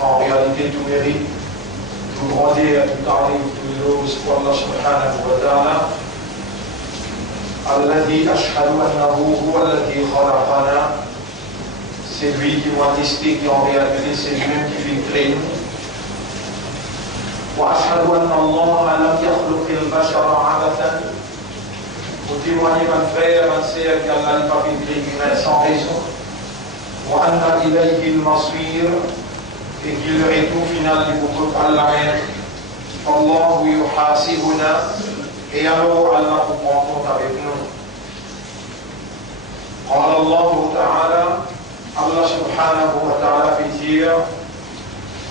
en réalité tout mérite, tout grandir, tout tarif, tout louange pour Allah subhanahu wa ta'ala. Alladhi ashhadu annahu huwa alladhi khalaqana. C'est lui qui m'a testé, qui en réalité c'est lui-même qui fait créer nous. Wa ashhadu anna Allah lam yakhluq al-bashara abathan. Pour témoigner, mon frère, ma sœur, qu'Allah n'a pas fait créer l'humain sans raison. Wa anna ilayhi al-masir. Et qu'il le retour final du beaucoup Allah Allah yuhasibuna et alors Allah vous prend compte avec nous. قال الله تعالى Allah subhanahu wa ta'ala fait dire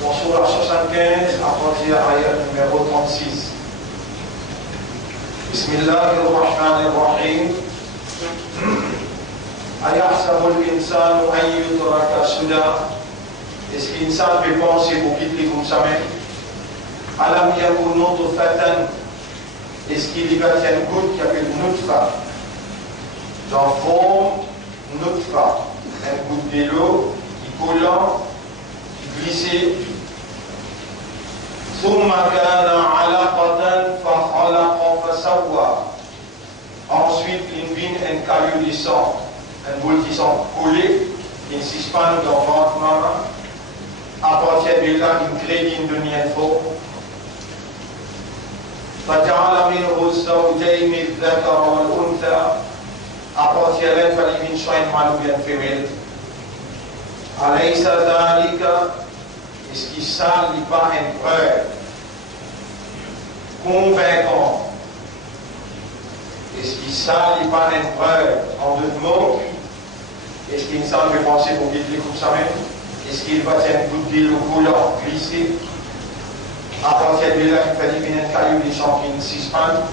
dans Surah 75 à partir de l'ayat numéro 36. Bismillahir Rahmanir Rahim. أيحسب الإنسان أن يترك سدى. Est-ce qu'il s'en fait penser pour quitter comme ça même? Alam yakun nutfatan. Est-ce qu'il y a une goutte qui appelle nutfa? Dans forme nutfa, un goutte de l'eau qui collant, qui glissait. ثم كان علقة فخلق فسوى. Ensuite, il vient un caillou de sang, un boule qui sont collé, qui se suspend dans votre maman. À partir de là, il crée une deuxième forme. فجعل منه الزوجين الذكر والأنثى. À partir de là, il fallait une chaîne mâle ou bien femelle. أليس ذلك. Est-ce qu'il s'allie pas une preuve convaincante? Est-ce qu'il s'allie pas une preuve en deux mots? Est-ce qu'il s'en fait penser pour qu'il dit comme ça même? Est-ce qu'il va faire un coup de l'eau coulant, glisser? À partir de là, il fait une caillou des champs qui ne suspendent.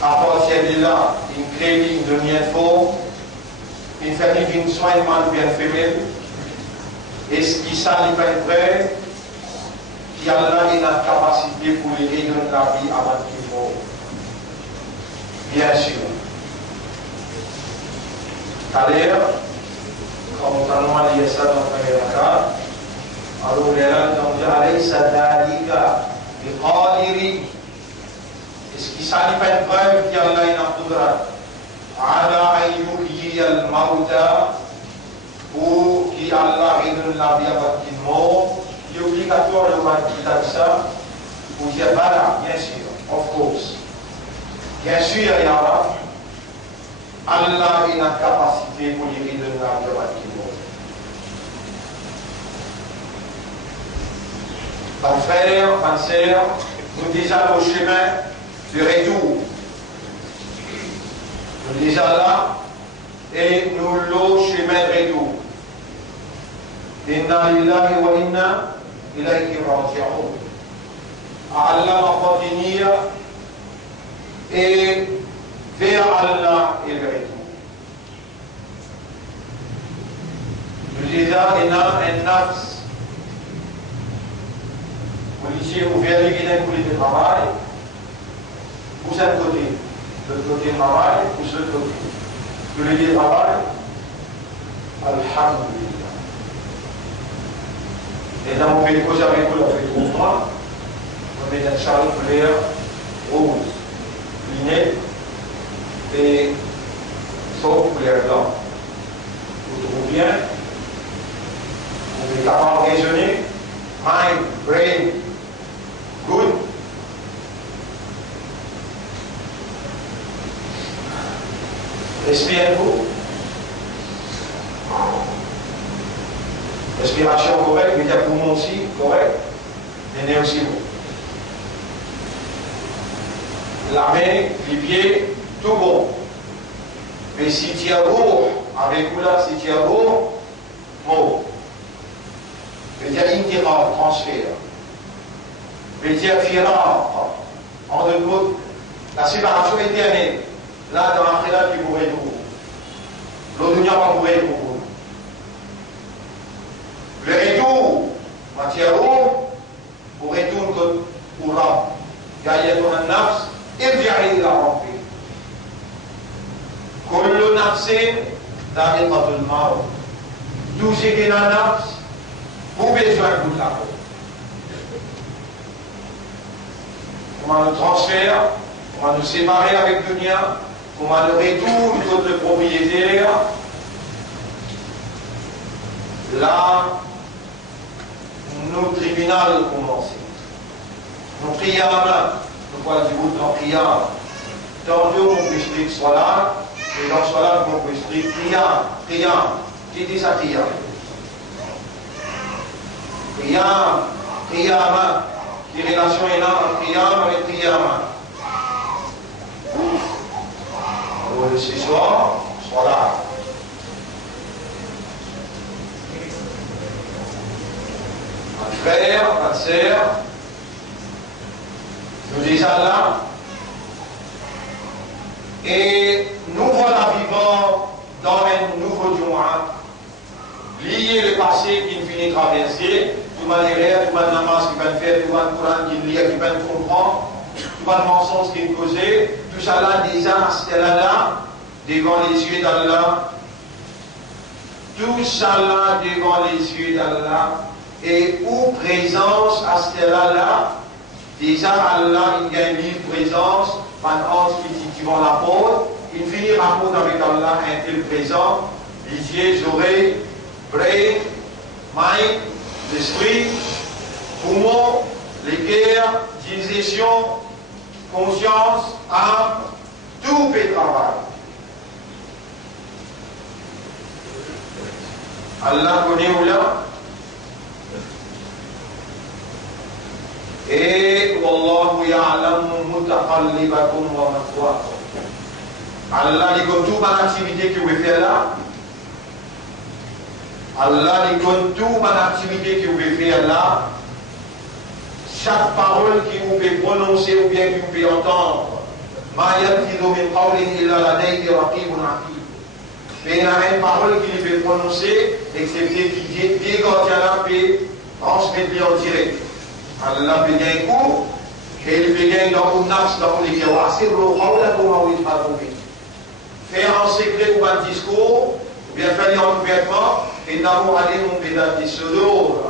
À partir de là, il crée une deuxième forme. Il fait une soin de mâle ou bien femelle. Est-ce qu'il s'allie pas une preuve qu'il a là une capacité pour lui donner la vie avant qu'il meure? Bien sûr. Tout à l'heure, comme on a dit ça dans le premier cas, alors les gens ont dit أليس ذلك بقادر. Est-ce qu'il ne s'agit pas de preuve qu'il y a là une poudre على أن يحيي الموتى ou qui Allah redonne la vie avant qu'il meure? Il est obligatoire de voir qui a ça pour dire voilà, bien sûr, of course. Bien sûr, il y a Allah a une capacité pour lui redonner la vie avant qu'il meure. Mon frère, ma sœur, nous déjà au chemin de retour. Nous déjà là et nous le chemin de retour. Inna lillahi wa inna ilayhi raji'un. Allah va venir et vers Allah et le retour. Nous déjà un nafs. Policier, vous vérifiez d'un coup de travail, vous êtes côté, l'autre côté de travail, vous êtes côté. Vous le dites travail, Alhamdulillah. Et là, on fait une cause avec vous, on fait le mouvement, on met un châle couleur rose, lunettes, et sauf couleur blanc. Vous trouvez bien, vous êtes capable de raisonner, mind, brain, good. Respirez-vous. Respiration correcte, mais il y a poumon aussi correct. Les nez aussi bon. La main, les pieds, tout bon. Mais si tu as lourd, avec vous là, si tu as lourd, mort. Mais il y a intégral, transfert. Mais il y a firar, en deux mots, la séparation éternelle. Là, dans la prédale, qui pourrait nous. L'autre n'y a pas pourrait nous. Le retour, matière eau, pour retourner au rab. Gaïa ton nafs, et vient la remplir. كل نفس ذائقة الموت. Tout ce qui est dans la nafs, vous besoin capot. Comment nous transfère, comment nous séparer avec Dunia, comment nous retourne d'autres propriétaires. Là, nos tribunaux commencent. Nos prières, nous voyons du bout de nos prières. Tantôt, on peut expliquer soit là, et dans soit là, on peut expliquer prière. Qui dit ça, prière? Prière, qui relation est là entre prière avec prière. Alors, ce soir, soit là. Un frère, une sœur, nous disons là, et nous voilà vivants dans un nouveau Jumu'ah, lié le passé qui ne finit traverser, tout le rêve, tout le namaz qui va faire, tout le Coran qui lit, qui va comprendre, tout le mensonge qui est causé, tout ça là, des as, là, devant les yeux d'Allah, tout ça là, devant les yeux d'Allah, et où présence à ce là, déjà Allah, il y a une présence, maintenant, qui vont la porte, il finit rapport avec Allah, un tel présent, les yeux, les oreilles, brain, mind, l'esprit, poumon, les cœurs, digestion, conscience, âme, tout peut travailler. Allah connaît où là? Et Wallahu ya'lamu mutaqallibakum wa mathwaakum. Allah dit que toute activité que vous faites là, Allah dit que toute activité que vous faites là, chaque parole que vous pouvez prononcer ou bien que vous pouvez entendre, ma yalfidhu min qawlin illa ladayhi raqibun atid. Mais il y a une parole qu'il peut prononcer, excepté qui dit quand il y a là, peut transmettre en direct. Allah peut gagner un coup, et il peut gagner dans une nafs, dans les kiwa, c'est le qawla comme on dit pas trouvé. Faire en secret ou un discours, ou bien faire en ouvertement, et d'avoir allé mon pédale de sodo,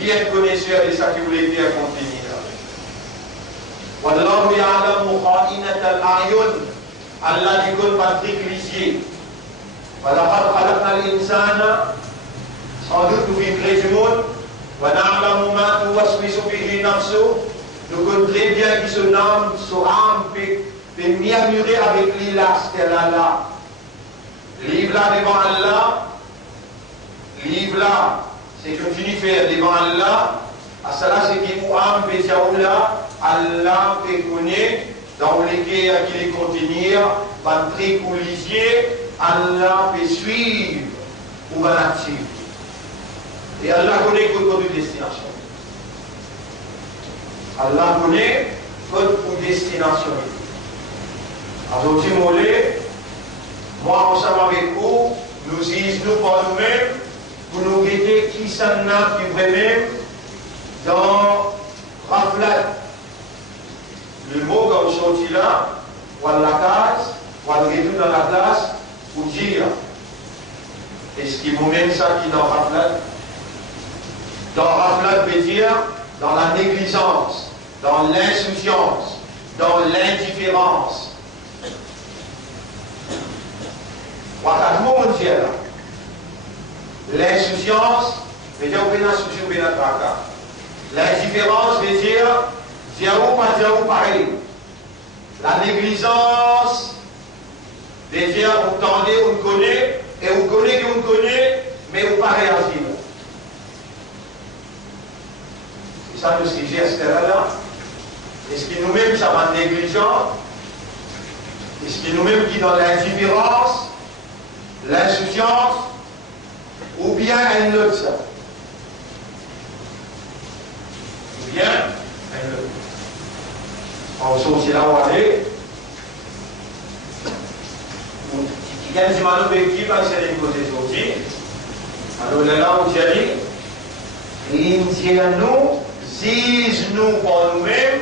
lien connaisseur de ça que vous voulez dire continuer. Wallahu ya'lamu kha'inat al-a'yun. Allah dit qu'on va triplier. وَلَقَدْ خَلَقْنَا الْإِنسَانَ sans doute nous vivons du monde وَنَعْلَمُ مَا تُوَسْوِسُ بِهِ نَفْسُهُ. Nous connaissons très bien qui son âme peut murmurer avec l'îlas qu'elle a là. Livre là devant Allah, livre là, c'est que continue faire devant Allah. À cela, c'est qu'il faut âme peut dire là, Allah peut connaître dans lesquels il contenir, van tricoulisier. Allah peut suivre ou va l'activer. Et Allah connaît votre destination. Allah connaît votre destination. Alors, si vous voulez, moi, ensemble avec vous, nous disons par nous-mêmes, pour nous guider qui s'en a qui vraiment dans Raflat. Le mot comme sorti là, ou à la case, ou à le dans la classe, pour dire, est-ce qu'il vous mène ça qui est dans Raflat? Dans Raflat veut dire dans la négligence, dans l'insouciance, dans l'indifférence. Voilà, tout le monde dit là. L'insouciance veut dire qu'on a souci ou bien tracas. L'indifférence veut dire zéro pas zéro pareil. La négligence veut dire vous tendez, vous connaissez, et vous connaissez que vous connaissez, mais vous ne pas réagir. C'est ça le sujet, ce là. Est-ce que nous-mêmes, ça va être négligent? Est-ce que nous-mêmes qui dans l'indifférence, l'insouciance, ou bien un autre ça? Ou bien un autre. On sort aussi là où aller. Il y a une manœuvre qui va essayer de poser sortir. Alors là où il y a nous, disent-nous pour nous-mêmes,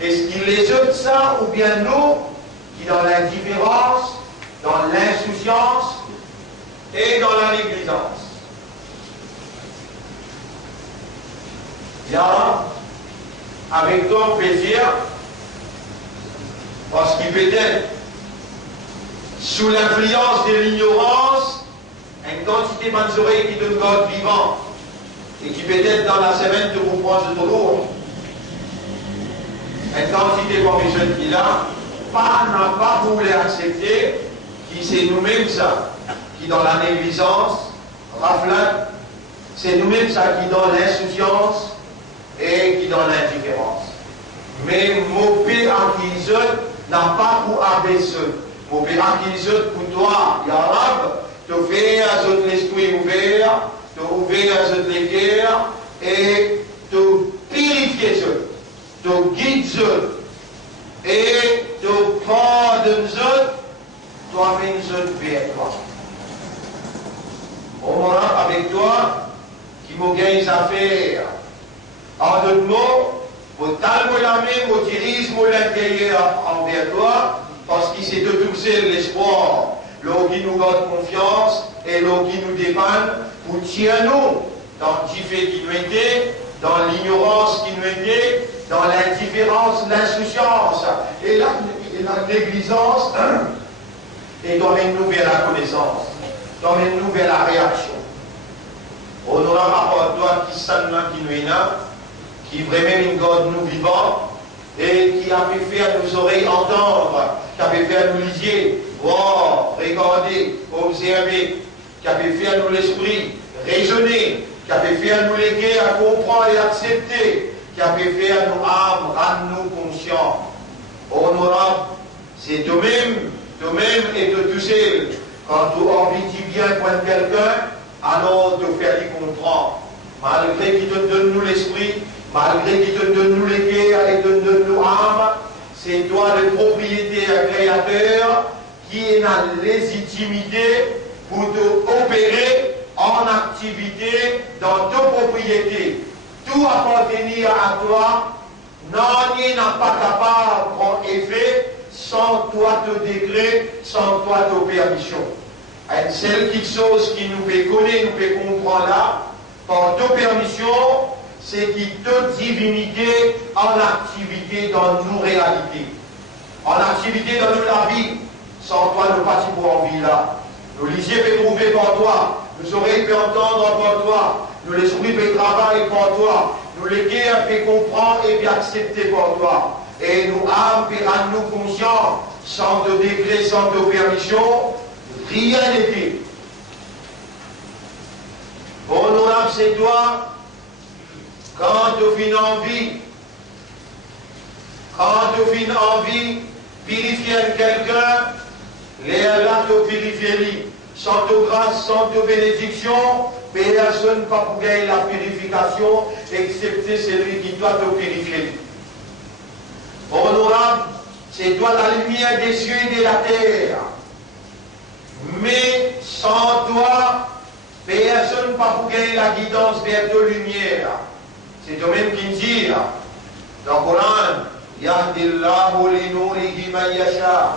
est-ce qu'il les autres ça, ou bien nous, qui dans l'indifférence, dans l'insouciance et dans la négligence. Ya, avec ton plaisir, parce qu'il peut être sous l'influence de l'ignorance, une quantité de oreilles qui donne God vivant, et qui peut-être dans la semaine te reproche de lourd. Une quantité comme les jeunes qui là, n'a pas voulu accepter, qui c'est nous-mêmes ça, qui dans la négligence, raflate, c'est nous-mêmes ça qui dans l'insouciance et qui dans l'indifférence. Mais mon père qui n'a pas pour abaisser. Mon père qui pour toi, Yarab, te faire à l'esprit ouvert, te ouvrir à les cœurs et te purifier te guider et te pardonner toi-même vers toi. On aura avec toi qui m'a gagné les affaires. En d'autres mots, vous talmez la main, vous dirigez l'intérieur envers toi, parce qu'il s'est de toucher l'espoir, l'eau qui nous donne confiance et l'eau qui nous dépanne, pour tirer nous dans le fait qui nous était, dans l'ignorance qui nous était, dans l'indifférence, l'insouciance et la négligence, et donne-nous vers la connaissance, donne-nous vers la réaction. On aura rapport à toi qui seulement qui nous est là, qui vraiment une God nous vivant, et qui a pu faire nos oreilles entendre, qui a pu faire nous lisier, voir, regarder, observer, qui a pu faire nous l'esprit, raisonner, qui a pu faire nous léguer à comprendre et accepter, qui a pu faire nos âmes, rendre nous conscients. Honorable, c'est toi-même et de tout seul. Quand tu as envie de bien prendre quelqu'un, alors te faire lui comprendre. Malgré qu'il te donne nous l'esprit, malgré qu'il te donne nous les cœurs et te donne nous âmes, c'est toi le propriétaire créateur qui est la légitimité pour te opérer en activité dans ta propriété. Tout appartenir à toi, non, il n'a pas capable de prendre effet sans toi te décret, sans toi te permission. Une seule chose qui nous fait connaître, nous fait comprendre là, par ta permission, c'est qui toute divinité en activité dans nos réalités. En activité dans la vie, sans toi nous pas pour en vie là. Nos lisiers peuvent trouver par toi, nos oreilles peuvent entendre par toi, nos esprits peuvent travailler par toi, nos cœurs peuvent comprendre et peuvent accepter par toi. Et nos âmes peuvent rendre nous conscients, sans te décret, sans te permission, rien n'était. Honorable c'est toi, quand tu finis envie, purifier quelqu'un, les là te purifier lui. Sans te grâce, sans te bénédiction, personne ne peut pas gagner la purification, excepté celui qui doit te purifier. Honorable, c'est toi la lumière des cieux et de la terre. Mais sans toi, personne ne peut pas gagner la guidance vers ta lumière. C'est toi-même qui me dit, dans le Coran, Yahdillahu li nourihi man yasha.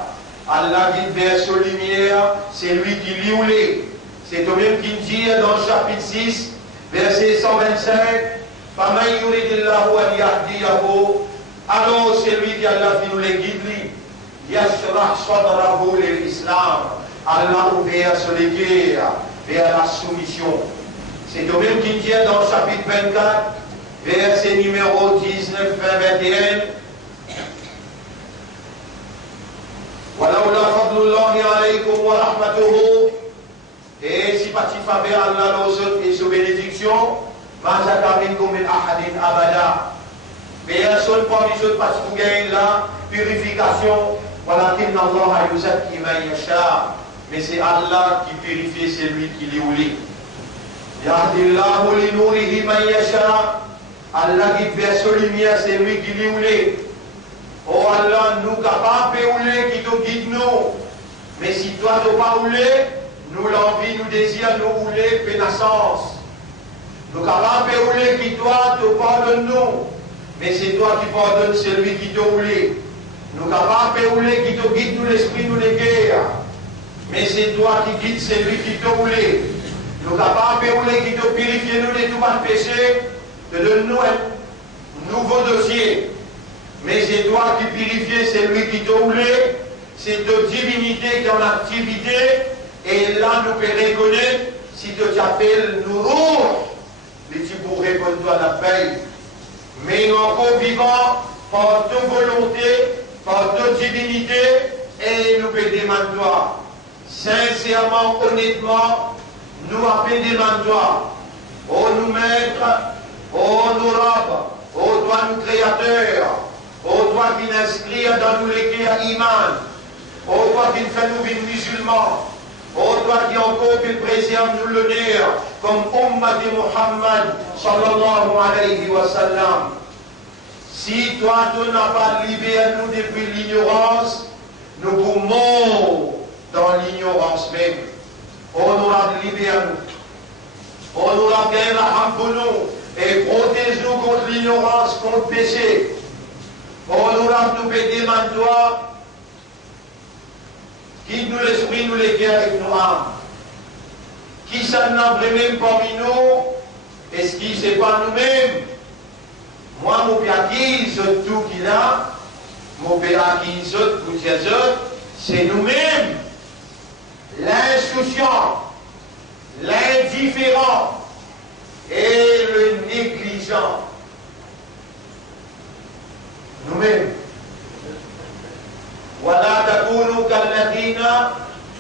Allah guide vers sa lumière, c'est lui qui l'ioulait. C'est toi-même qui me dit dans le chapitre 6, verset 125, Faman yuridillahu an yahdiyahu. Alors c'est lui qui Allah qui nous les guide, Yashrah sadrahu l'islam. Allah ouvert sur les guerres vers la soumission. C'est toi-même qui me dit dans le chapitre 24, verset numéro 19, 20, 21. Walaula fadlullahi alaykum wa rahmatuhu. Et si pas tu faveur Allah et sa bénédiction, ma zaka minkum min ahadin abada. Personne parmi ceux pas pour gagner la purification. Walakin Allah yuzakki man yasha. Mais c'est Allah qui purifie celui qui lui oublie. Yahdillahu li nourihi man yasha. Allah qui fait sa lumière, c'est lui qui lui oublie. Oh Allah, nous capables de rouler qui te guide nous. Mais si toi tu pas rouler, nous l'envie, nous désir, nous rouler, pénassance. Nous capables de rouler qui toi te pardonne nous. Mais c'est toi qui pardonne celui qui te roule. Nous capables de rouler qui te guide nous l'esprit, nous les guerres. Mais c'est toi qui guide celui qui te roule. Nous capables de rouler qui te purifie nous les tout mal péchés. De donne-nous nouveau dossier. Mais c'est toi qui purifies, c'est lui qui t'a roulé, c'est ta divinité qui est en activité, et là nous pouvons reconnaître si tu t'appelles nous rouges, les tu pour répondre à la paix. Mais encore vivant, par ta volonté, par ta divinité, et nous pouvons demander toi. Sincèrement, honnêtement, nous appelons demander toi. Oh nous maîtres, oh nous robes, oh toi nous créateurs, oh toi qui n'inscris dans nous les à iman, oh toi qui nous fais nous vivre musulmans, oh toi qui encore qui préserve nous l'honneur comme Ummat de Muhammad sallallahu alayhi wa sallam. Si toi tu n'as pas libéré nous depuis l'ignorance, nous pouvons dans l'ignorance même. Oh nous a libéré nous. Oh nous a bien la pour nous et protège-nous contre l'ignorance, contre le péché. Oh nous a nous pédé toi. Quitte nous l'esprit, nous les cœurs avec nos âmes. Qui s'en a même parmi nous, est-ce qui c'est pas nous-mêmes? Moi, mon père qui tout qu'il a, mon père qui c'est nous-mêmes. L'insouciant, l'indifférent et le négligent. Nous-mêmes. ولا تكونوا كالذين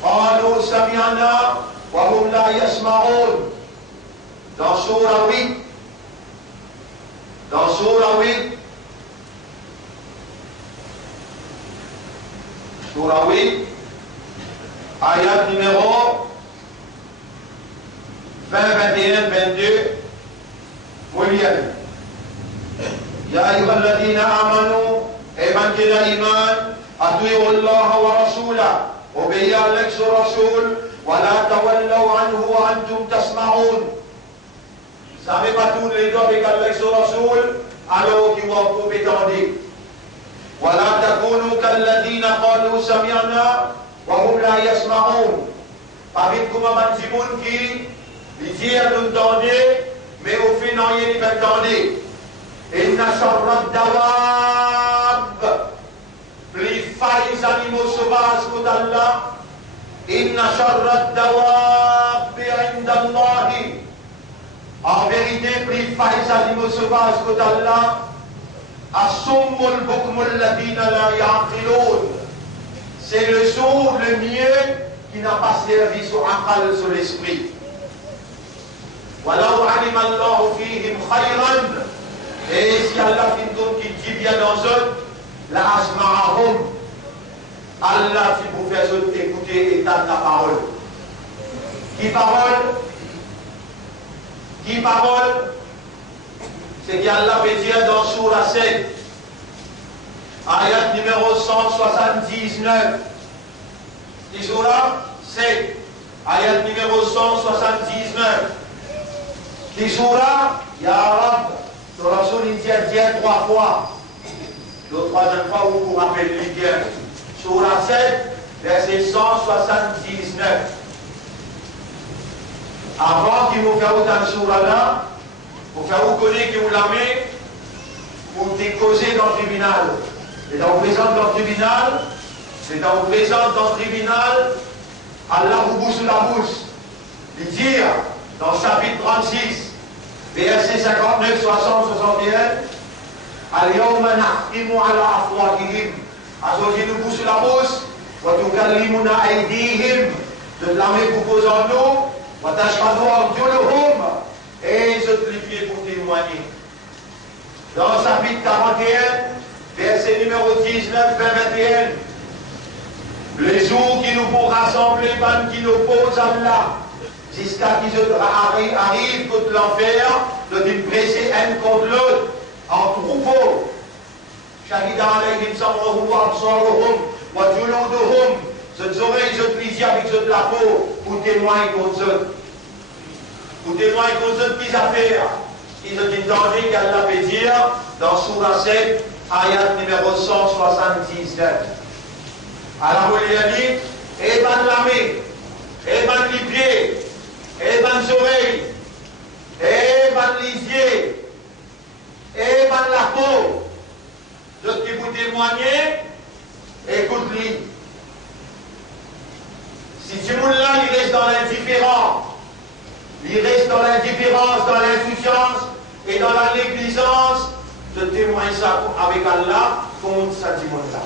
قالوا سمعنا وهم لا يسمعون. Dans Sourate 8, dans Sourate 8, Sourate 8, ayat numéro 20, 21, 22, Mouliane. يا أيها الذين آمنوا إيمان كلا إيمان أطيعوا الله ورسوله وبيع لك رسول ولا تولوا عنه وأنتم تسمعون. Savez pas tous les gens avec Allah sur Rasoul alors qu'ils vont vous bétonder. ولا تكونوا كالذين قالوا سمعنا وهم لا يسمعون. Avec comme un Zimoun qui dit nous entendez mais au final il ne entendez. إن شر الدواب les failles animaux sauvages qu'Allah إن شر الدواب عند الله. En vérité, les failles animaux sauvages qu'Allah أصم البكم الذين لا يعقلون. C'est le sourd, le mieux qui n'a pas servi sur aqal, sur l'esprit. ولو علم الله فيهم خيرا. Et si Allah qui dit bien dans eux, la asma'ahum, Allah qui vous fait écouter et tendre la parole. Qui parole? Qui parole? C'est qu'Allah veut dire dans Sourate 7, ayat numéro 179. Qui Sourate 7, ayat numéro 179. Qui Sourate? Ya Rab. Le Rasoul il dit 3 fois. La troisième fois, vous vous rappelez bien. Sourate 7, verset 179. Avant qu'il vous fasse autant de sourate là, pour faire vous connaître que vous l'avez, vous décausez dans le tribunal. Et dans vous présente dans le tribunal, c'est dans vous présente dans le tribunal, Allah vous bouche la bouche. Il dit dans le chapitre 36, verset 59, 60, 61, اليوم نختم على أفواههم. Aujourd'hui nous bouche la bouche, وتكلمنا أيديهم. De la main vous pose en nous, وتشهد أرجلهم. Et je te les pieds pour témoigner. Dans le chapitre 41, verset numéro 19, 20, 21, les jours qui nous vont rassembler, qui nous posent Allah, jusqu'à qu'ils arrivent contre l'enfer, de nous presser un contre l'autre, en troupeau. Shahida alayhim sam'uhum wa absaruhum wa juluduhum. Cette oreille, cette lisier avec cette la peau, pour témoigner contre eux. Pour témoigner contre eux, qu'ils affaires. Ils ont entendu qu'Allah veut dire dans Sourate 7, ayat numéro 179. Alors, il a dit, et ban la main, et ban les pieds, et ban les oreilles, et ban les yeux, et ban la témoigner, écoute-lui. Si Timoun-là, il reste dans l'indifférence, il reste dans l'indifférence, dans l'insouciance et dans la négligence, je témoigne ça avec Allah contre sa Timoun-là.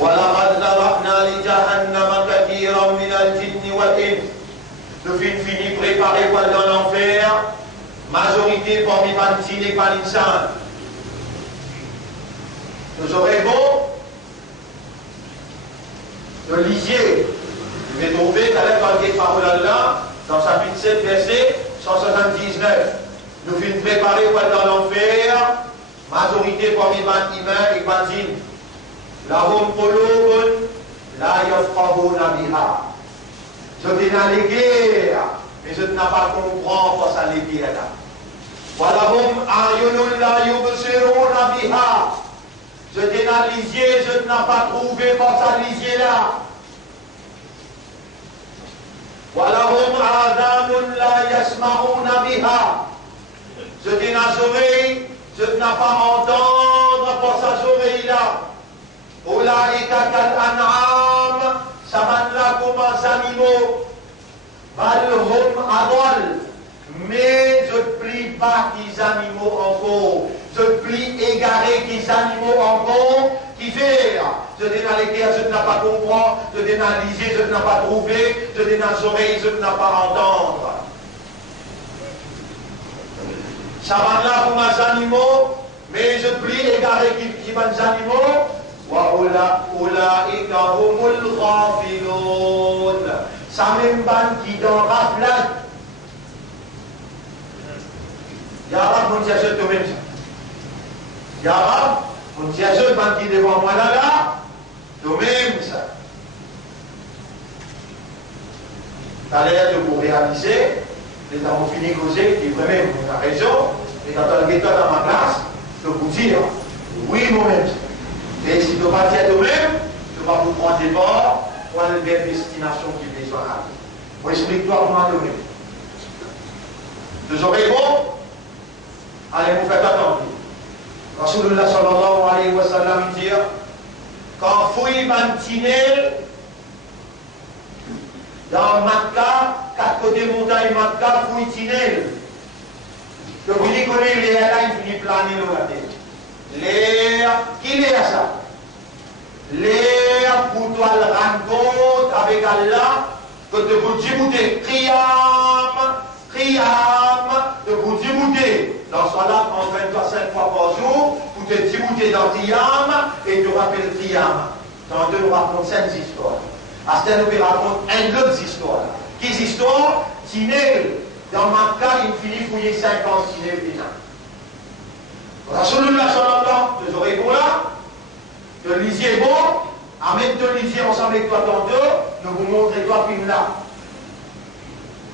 وَلَقَدْ ذَرَأْنَا لِجَهَنَّمَ كَثِيرًا مِنَ الْجِنِّ وَالْإِنسِ. Nous finissons préparer pour dans l'enfer, majorité parmi les djinns et les insan. Nous aurons beau de lisier. Vous pouvez trouver dans les paroles d'Allah, dans chapitre 7, verset 179. Nous finissons préparer pour dans l'enfer, majorité parmi les humains et les djinns. Lahum qulubun la yafqahuna biha. Je t'ai dans les guerres, mais je n'ai pas compris pour ça les guerres là. Walahum ayunun la yubsiruna biha. Je t'ai dans lisier, je n'ai pas trouvé pour ça lisier là. Walahum adhanun la yasma'una biha. Je t'ai dans les oreilles, je n'ai pas entendre pour ça oreille là. Oulaïka kal an'am, samanla comme les animaux, balhum adol, mais je ne plie pas les animaux encore, je plie égaré les animaux encore, qui fait, je dis dans les guerres, je ne n'ai pas comprendre, je dis dans les yeux, je ne n'ai pas trouver, je dis dans les oreilles, je ne n'ai pas entendre. Samanla comme les animaux, mais je plie égaré les animaux, وَأُولَٰئِكَ هُمُ الْغَافِلُونَ. Ça même ban qui dans raflade. Ya Rab, mon Dieu, je te mets ça. Ya Rab, mon Dieu, je ban qui devant moi là, te même ça. T'as l'air de vous réaliser, les gens fini de causer, qui vraiment, on a raison, et quand on est dans ma classe, de vous dire, oui, moi-même. Et si tu ne vas pas dire de même, tu vas vous prendre des bords pour aller vers une destination qui est besoin d'aller. Moi, explique-toi comment de même. Deux oreilles bon, allez vous faire attendre. Rasulullah sallallahu alayhi wa sallam dit, quand fouille Bantinel, dans Makkah, 4 côtés montagnes Makkah, fouille Tinel. Que vous y connaissez, les airlines finissent planer dans la tête. L'air, qui est à ça? L'air pour toi le rencontre avec Allah, que te vous djibouter, Qiyam, de vous djibouter. Dans ce là entraîne-toi 5 fois par jour, pour te djibouter dans Qiyam et te rappeler Qiyam. Dans deux, nous raconte 5 histoires. À ce temps, nous raconte une autre histoire. Quelle histoire? Tinel, dans ma cas, il finit fouiller 5 ans, Tinel déjà. Rasulullah sallallahu, vous aurez bon là, le lisier est bon, amène le lisier ensemble avec toi tantôt, nous vous montrez toi film là.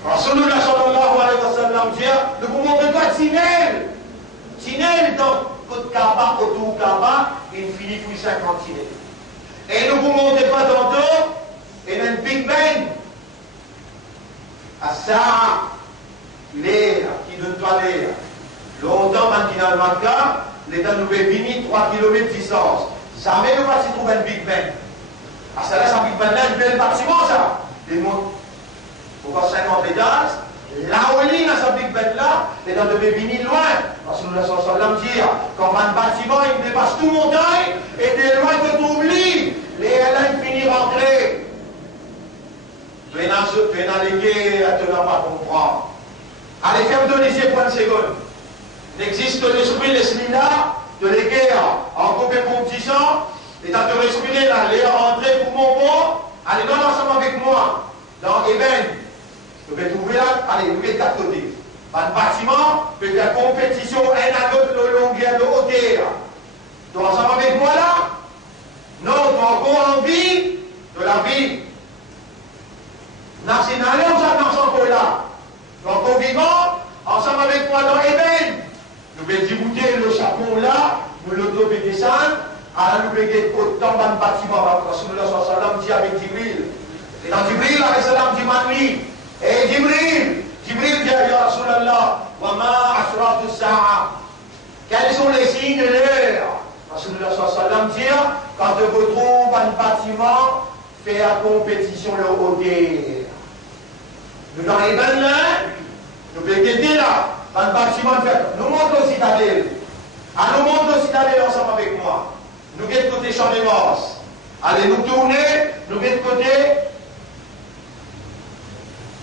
Rasulullah sallallahu alayhi wa sallam dit, nous vous montrez toi Tinel. Tinel dans côte Kaaba, autour Kaaba, il finit pour 50 Tinel. Et nous vous montrez toi tantôt, et même Big Bang. À ça, l'air, qui donne toi l'air. Longtemps, maintenant, le Makkah, l'État nous fait venir 3 km de distance. Jamais nous pas s'y trouver un Big Ben. À ça là, c'est un Big Ben là, un bel bâtiment, ça. Les mots, pour voir 50 étages, là où il y a ce Big Ben là, l'État devait venir loin. Parce que nous allons sallam dire, quand un bâtiment, il dépasse tout montagne, et de loin que tu oublies, les airlines finissent rentrer. Venez les guerres, tu n'as pas comprendre. Allez, ferme-toi les yeux pour une seconde. N'existe l'esprit, l'esprit là, de les guerres en compétition, et t'as de respirer là, les rentrer pour mon bon, allez, dans ensemble avec moi, dans Eben, vous pouvez trouver là, allez, vous mettez 4 côtés. Un bâtiment, peut faire compétition, un à l'autre, de longueur, de hauteur. Tu es ensemble avec moi là? Non, tu as encore envie de la vie. National, on s'attend encore là. Tu es encore vivant, ensemble avec moi dans Eben. Nous pouvons débouter le chapeau là, nous le devons descendre, alors nous pouvons autant de bâtiments, Rasulullah sallam dit avec Jibril. Et dans Jibril, alayhi salam dit Manli, et Jibril dit à Rasulallah, wa ma ashratu sa'a. Quels sont les signes de l'heure? Rasulullah sallallahu dire, quand tu retrouves un bâtiment, fais la compétition le hauteur. Nous dans les bains là, nous pouvons aider là, un bâtiment fait. Nous montons au citadelle. Nous montons au citadelle ensemble avec moi. Nous sommes côté Champ des Morses. Allez nous tourner, nous sommes côté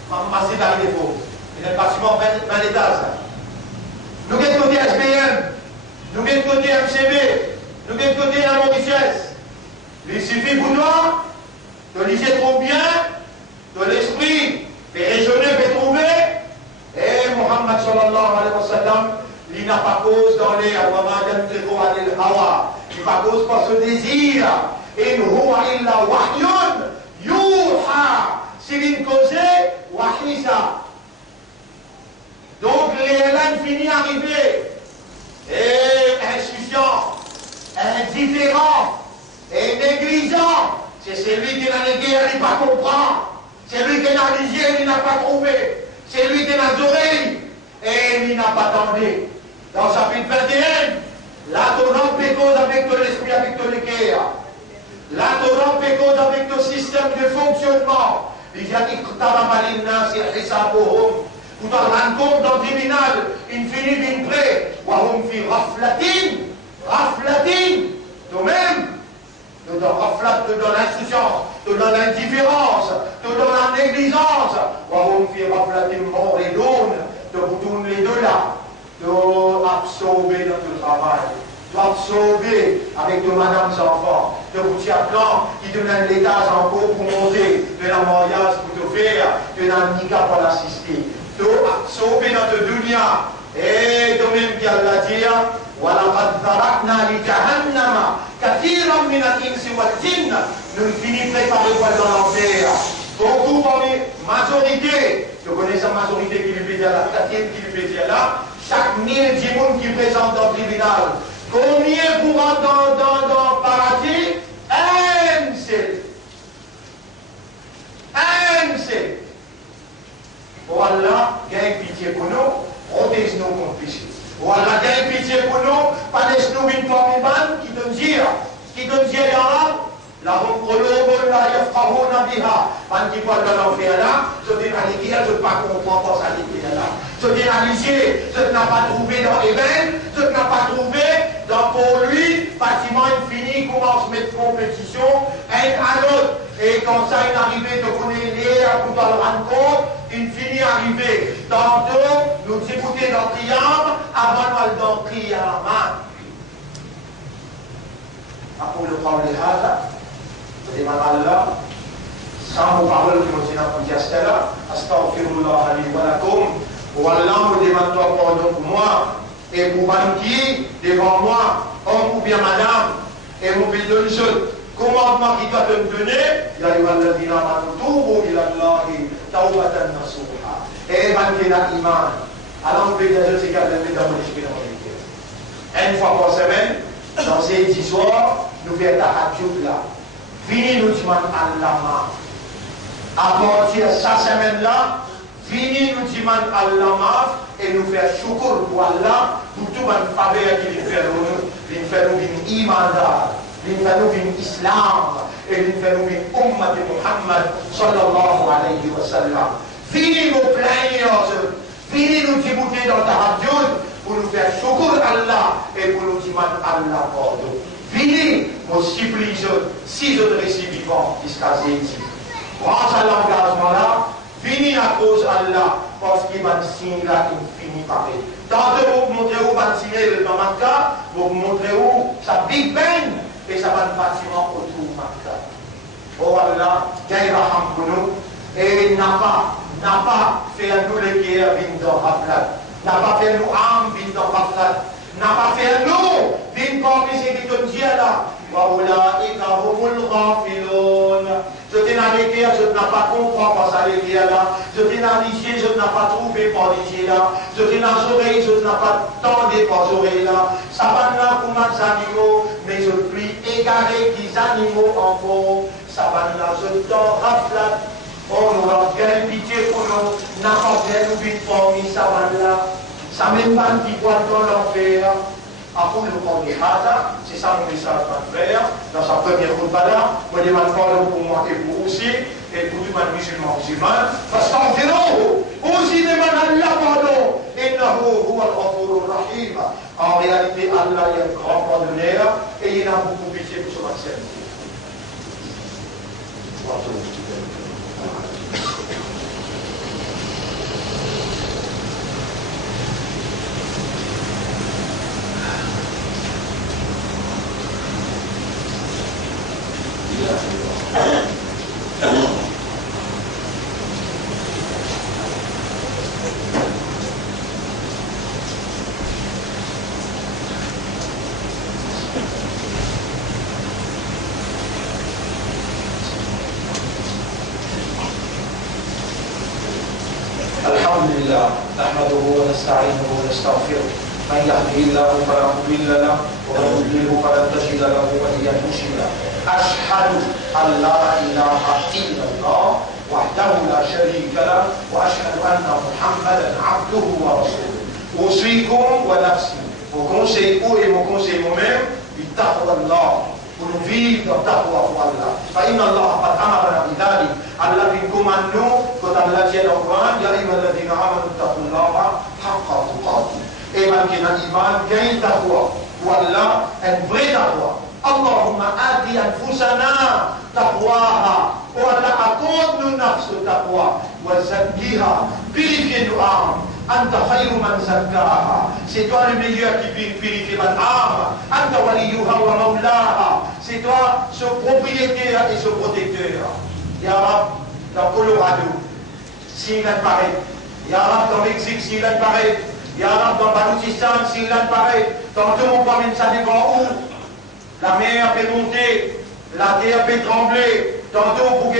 Massif à défaut. C'est un bâtiment 20 étages. Nous sommes côté SBM, nous sommes côté MCB, nous sommes côté la Mauritius. Il suffit pour nous de liser trop bien, de l'esprit, de raisonner, de trouver. Et Muhammad sallallahu alayhi wa sallam, il n'a pas cause dans les hawa. Il n'a pas cause par ce désir. In huwa illa wahyun yuha. C'est une cause wahisa. Donc les élèves finissent arriver. Et insouciant, indifférent et négligent. C'est celui qui n'a pas guerre, il n'a pas compris. C'est lui qui n'a les yeux, il n'a pas trouvé. C'est lui qui n'a les oreilles et il n'a pas tendu. Dans chapitre 21, la Torah pécose avec ton esprit, avec ton équerre. La Torah pécose avec ton système de fonctionnement. Il y a des Kutaramalina, c'est Hisabohum. Vous t'en rendez compte dans le tribunal, il finit d'une près. Wahum fi raflatin, raflatin. Toi-même, tu donnes raflat, tu donnes l'insouciance, tu donnes l'indifférence, tu donnes la négligence. Wahum fi raflatin, mort et l'aune. Tu vous tournes les deux là. Tu absorber dans ton travail. Tu absorber avec ton madame sans enfant. Tu vous tiens plan qui te donne l'étage en cours pour monter. Tu as un mariage pour te faire. Tu as un handicap pour l'assister. Tu absorber dans ton dunya. Et toi-même qui Allah dit, وَلَقَدْ ذَرَقْنَا لِجَهَنَّمَ كَثِيرًا مِنَ الْإِنسِ وَالْجِنِّ. Nous finissons préparés dans l'enfer. Beaucoup parmi majorité, tu connais sa majorité qui lui fait là, quatrième qui lui fait là, chaque 1000 djimoun qui présente dans le tribunal, combien pourra dans le paradis? Un seul. Un seul. Oh Allah, gagne pitié pour nous, protège-nous contre péché. Oh Allah, gagne pitié pour nous, pas laisse-nous une forme qui te dit, la qulubun la yafqahuna biha. Man qui parle de l'enfer là, je dis à l'église, je ne pas comprendre pour ça l'église là. Je dis à l'église, je n'ai pas trouvé dans Eben, je n'ai pas trouvé dans pour lui, bâtiment infini, commence à mettre compétition, un à l'autre. Et quand ça est arrivé, de connaître les à pour le rendre compte, il finit arrivé. Tantôt, nous écouter dans Qiyam, avant nous dans Qiyam. أقول قولي هذا لمن الله sans parole que nous avons dit à cela, astaghfirullah li wa lakum, ou Allah me demande pardon pour moi et pour Banki devant moi, homme ou bien madame, et vous me donne ce commandement qui doit te donner, ya ayyuhalladhina amanu tubu ila Allahi tawbatan nasuha. Et Banki la iman. Alors on peut dire c'est qu'elle est dans mon esprit, dans mon cœur. Une fois par semaine, dans ces 10 soirs, nous faisons la hadjout là. Fini nous disons Allah. À partir de cette semaine-là, fini nous disons Allah et nous faisons shukr pour Allah pour tout le faveur qu'il fait nous. Il fait nous une iman, il fait nous une islam et il fait nous une ummat de Muhammad sallallahu alayhi wa sallam. Fini nous plaindre, fini nous débouter dans ta hadjout pour nous faire shukr Allah et pour nous dire Allah pardon. Fini, mon supplie, si je ne récits vivant jusqu'à Zéti. Grâce à l'engagement là, fini la cause Allah, parce qu'il va signer là, il finit par elle. Tantôt, vous montrez où va signer le Makka, vous montrez où sa Big Ben, et ça va le bâtiment autour de Makka. Oh Allah, gagne raham pour nous, et n'a pas fait un nous les guerres dans Raflat, n'a pas fait nous âmes dans Raflat, n'a pas fait nous, d'une commission qui te dit là, Waoulaïka humul ghafilun. Je t'ai navigué, je n'ai pas compris par ça les là. Je t'ai navigué, je n'ai pas trouvé par les là. Je t'ai navigué, je n'ai pas tendu par les oreilles là. Ça va là pour mes animaux, mais je puis égarer les animaux en faux. Ça va là, je t'en raflate. Oh, nous avons bien pitié pour nous. N'a pas bien nous vite formé, ça va là. Ça même pas qui voit dans l'enfer. أقول قولي هذا, c'est ça mon message, mon frère, dans sa première khutbah là, moi je demande pardon pour moi et pour aussi, et pour tout le musulman, fastaghfiruhu, aussi demande Allah pardon, innahu huwa al-ghafurur rahim. En réalité, Allah est un grand pardonneur et il a beaucoup pitié pour son vaccin. الحمد لله نحمده ونستعينه ونستغفره من يهده الله فلا مضل له ومن يضلله فلن تجد له وليا مرشدا أشهد أن لا إله إلا الله وحده لا شريك له وأشهد أن محمدا عبده ورسوله أوصيكم ونفسي vous conseillez vous et vous conseillez vous-même بتقوى الله pour nous vivre dans taqwa pour Allah. فإن الله قد أمرنا بذلك. Allah vient commander quand Allah dit dans le Coran, يا أيها الذين آمنوا اتقوا الله حق تقاته. Et malgré l'iman, gagne taqwa pour Allah, un vrai taqwa. اللهم آت أنفسنا تقواها. ولا أعطنا نفس التقوى وزكيها. Purifie nos âmes. أنت خير من زكاها. C'est toi le meilleur qui purifie mon âme. أنت وليها ومولاها. C'est toi ce propriétaire et ce protecteur. Ya Rab, dans Colorado, s'il en paraît. Ya Rab, dans Mexique, s'il en paraît. Ya Rab, dans Baloutchistan, s'il en paraît. Tantôt, on parle ça devant où la mer peut monter, la terre peut trembler. Tantôt, pour que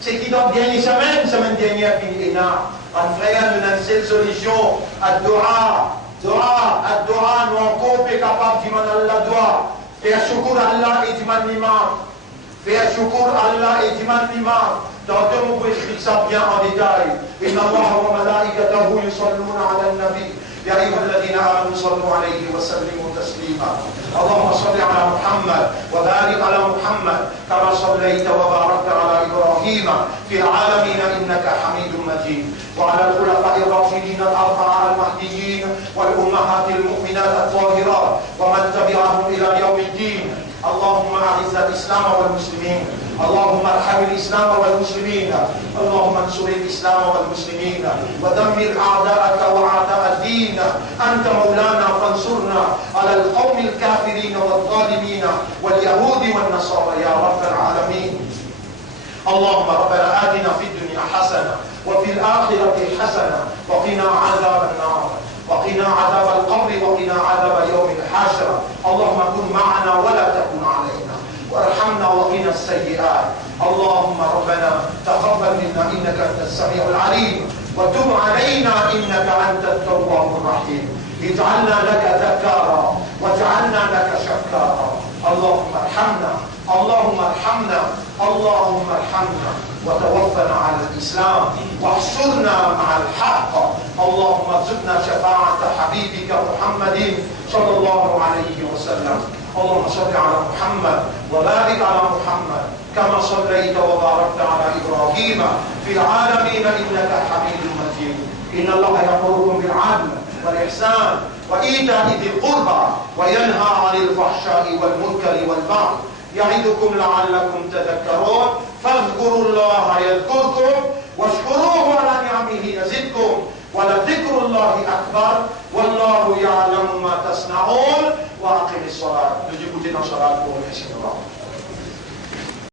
c'est qui dans la dernière semaine dernière, puis il est là. Un frère, nous avons une seule solution. Ad-Dua, nous encore capable de demander la dua. Faire shukr Allah et demander l'imam. Faire shukr Allah et demander l'imam. Tantôt, vous pouvez écrire ça bien en détail. Inna Allah wa malaikatahu yusalluna ala al-nabi. يا أيها الذين آمنوا صلوا عليه وسلموا تسليما. اللهم صل على محمد وبارك على محمد كما صليت وباركت على إبراهيم في العالمين إنك حميد مجيد. وعلى الخلفاء الراشدين الأربعة المهديين والأمهات المؤمنات الطاهرات ومن تبعهم إلى يوم الدين. اللهم أعز الإسلام والمسلمين. اللهم ارحم الإسلام والمسلمين. اللهم انصر الإسلام والمسلمين ودمر أعداءك وأعداء الدين. أنت مولانا فانصرنا على القوم الكافرين والظالمين واليهود والنصارى يا رب العالمين. اللهم ربنا آتنا في الدنيا حسنة وفي الآخرة حسنة وقنا عذاب النار وقنا عذاب القبر وقنا عذاب يوم الحشر. اللهم كن معنا ولا تكن علينا وارحمنا وقنا السيئات. اللهم ربنا تقبل منا إنك أنت السميع العليم وتب علينا إنك أنت التواب الرحيم. اجعلنا لك ذكارا واجعلنا لك شكارا. اللهم ارحمنا اللهم ارحمنا اللهم ارحمنا وتوفنا على الإسلام واحشرنا مع الحق. اللهم ارزقنا شفاعة حبيبك محمد صلى الله عليه وسلم. اللهم صل على محمد وبارك على محمد كما صليت وباركت على إبراهيم في العالمين إنك حميد مجيد. إن الله يأمركم بالعدل والإحسان وإيتاء ذي القربى وينهى عن الفحشاء والمنكر والبغي يعظكم لعلكم تذكرون. فاذكروا الله يذكركم واشكروه على نعمه يزدكم ولذكر الله أكبر والله يعلم ما تصنعون. وأقم الصلاة. Nous écoutons dans la salat pour le